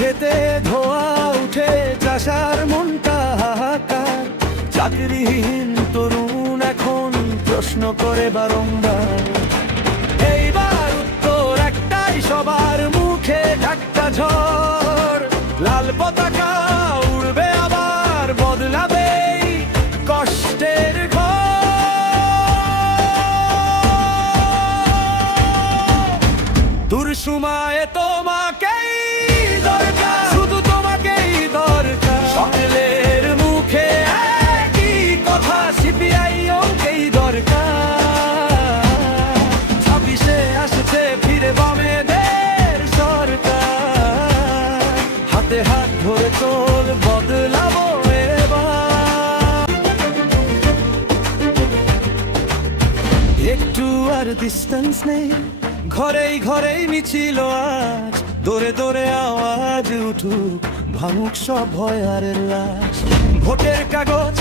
খেতে ধোয়া উঠে চাষার মনটা হাহাকার। চাকরিহীন তরুণ এখন প্রশ্ন করে বারংবার। এইবার উত্তর একটাই, সবার মুখে ধাক্কা ঝড়। লাল পতাকা উড়বে আবার, বদলাবে এই কষ্টের ঘর। দূর সময়ে তোমাকেই দরকার, শুধু তোমাকেই দরকার। সকলের মুখে একই কথা, সিপিআইকেই দরকার। 26-এ আসছে ফিরে বামেদের সরকার। হাতে হাত ধরে চল, বদলাবো এবার। একটু আর ডিস্টেন্স নেই, ঘরেই ঘরেই মিছিল আজ। দৌড়ে দৌড়ে আওয়াজ উঠুক, ভাঙুক সব ভয় আর লাশ। ভোটের কাগজ